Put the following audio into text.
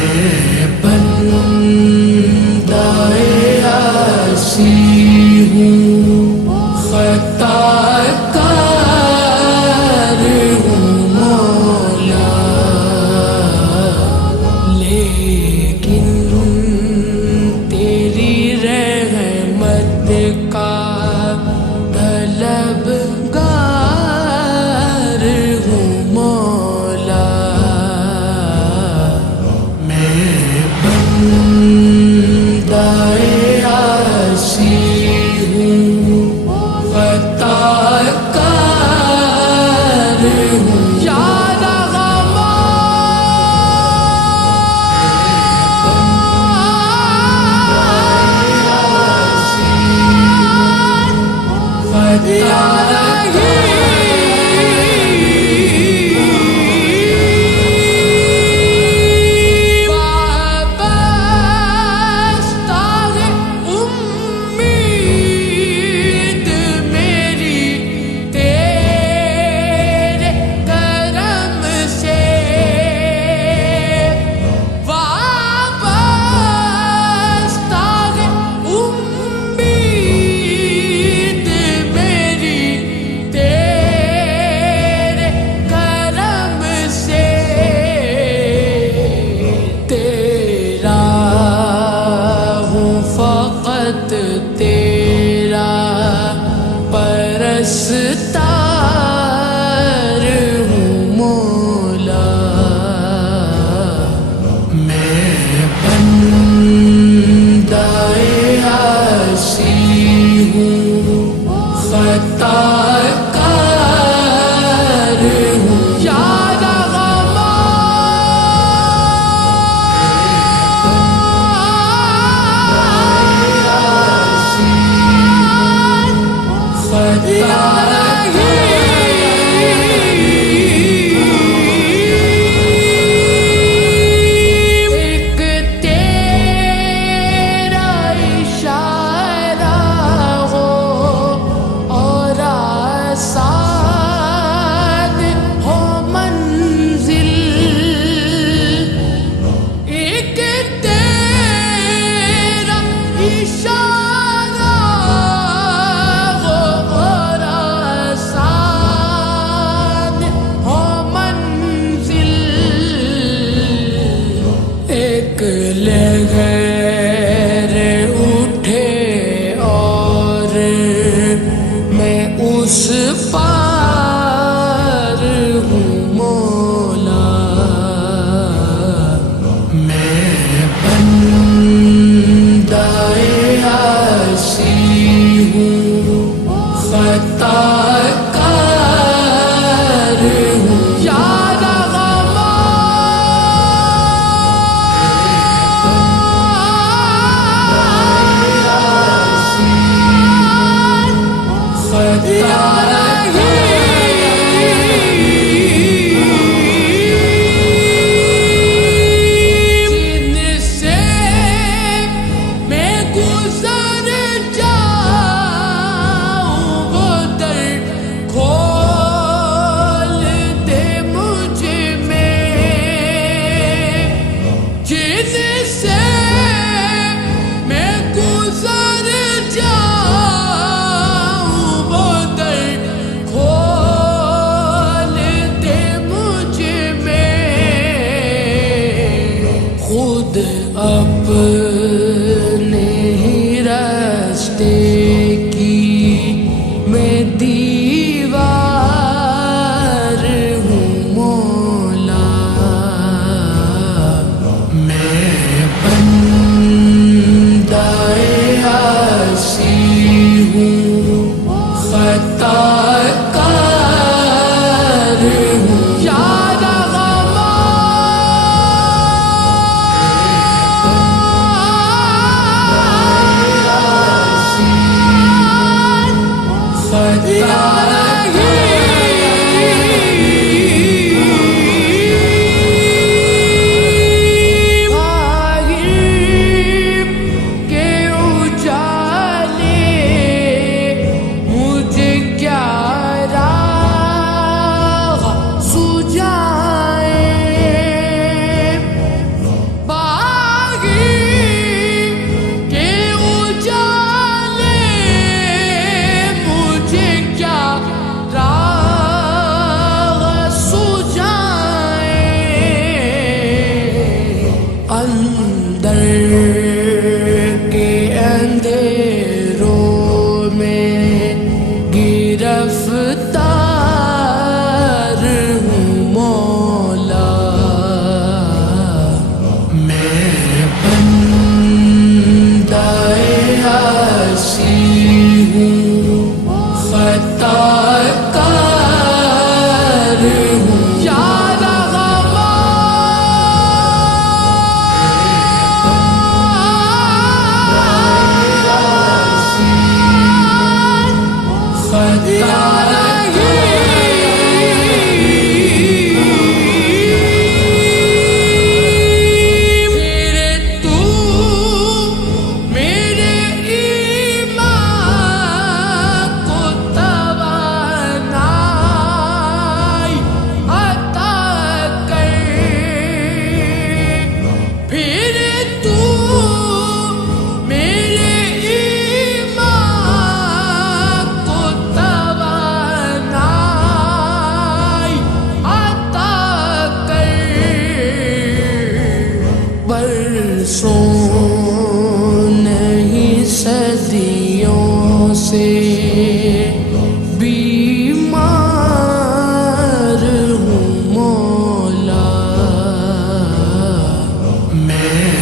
میں بندہ عاصی ہوں، خطا کار ہوں مولا، لیکن تیری رحمت کا طلبگار ہوں مولا، میں بندہ عاصی ہوں، خطا کار ہوں یا تیرا پرستار ہوں مولا، میں بندہ عاصی ہوں، خطا کار ہوں یا لہر اٹھے اور میں اس پار ہوں مولا، میں بندہ عاصی ہوں، خطا کار ہوں یا اپنے ہی راستے کی میں دیوار ہوں مولا، میں بندہ عاصی ہوں، خطا کار ہوں یا see در کے اندھیروں میں گرفتار ہوں مولا، میں بندہ عاصی ہوں، خطا کار ہوں یا برسوں نہیں صدیوں سے بیمار ہوں مولا، میں